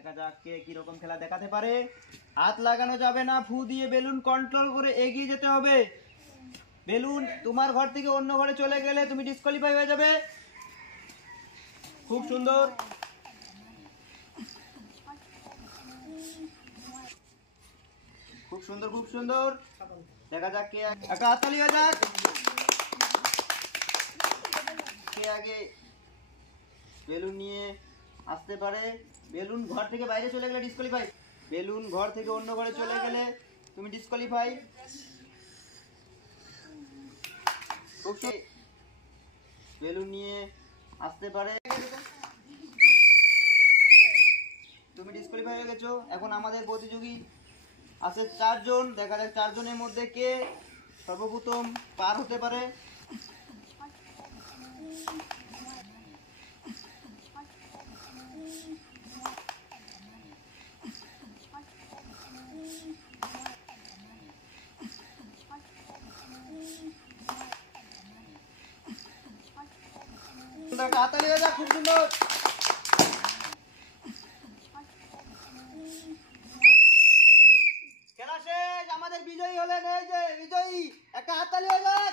দেখা যাক কে কি রকম খেলা দেখাতে পারে। হাত লাগানো যাবে না, ফু দিয়ে বেলুন কন্ট্রোল করে এগিয়ে যেতে হবে। বেলুন তোমার ঘর থেকে অন্য ঘরে চলে গেলে তুমি ডিসকোয়ালিফাই হয়ে যাবে। খুব সুন্দর, খুব সুন্দর, খুব সুন্দর। দেখা যাক কে একটা হাততালি হয়ে যাক, কে আগে বেলুন নিয়ে আসতে পারে। বেলুন ঘর থেকে বাইরে চলে গেলে ডিসকোয়ালিফাই। বেলুন ঘর থেকে অন্য ঘরে চলে গেলে তুমি ডিসকোয়ালিফাই। বেলুন নিয়ে আসতে পারে, তুমি ডিসকোয়ালিফাই হয়ে গেছো। এখন আমাদের প্রতিযোগী আছে 4 জন। দেখা যাক 4 জনের মধ্যে কে সর্বপ্রথম পার হতে পারে। হাততালি হয়ে যাক, খুব সুন্দর। খেলা শেষ, আমাদের বিজয়ী হলেন এই যে বিজয়ী, একটা হাততালি হয়ে যাক।